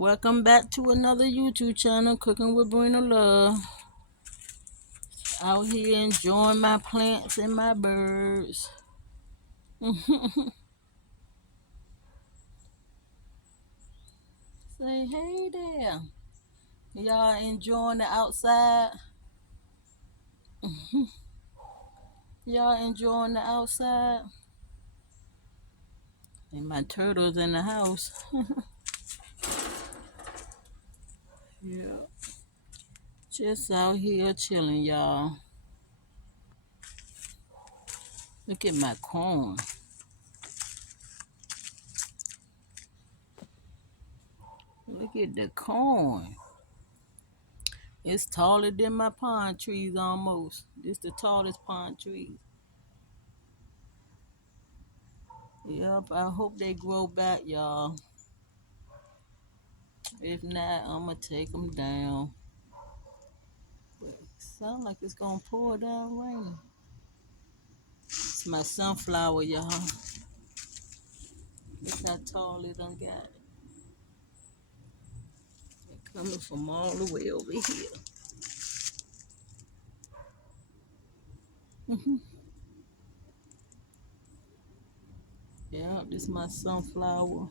Welcome back to another YouTube channel, Cooking with Brina Love. Out here enjoying my plants and my birds. Say hey there. Y'all enjoying the outside? Y'all enjoying the outside? And my turtles in the house. Yeah. Just out here chilling, y'all. Look at my corn. Look at the corn. It's taller than my pine trees almost. This the tallest pine trees. Yep, I hope they grow back, y'all. If not, I'm gonna take them down. But it sounds like it's gonna pour down rain. It's my sunflower, y'all. Look how tall it done got. They're coming from all the way over here. Yeah, this is my sunflower.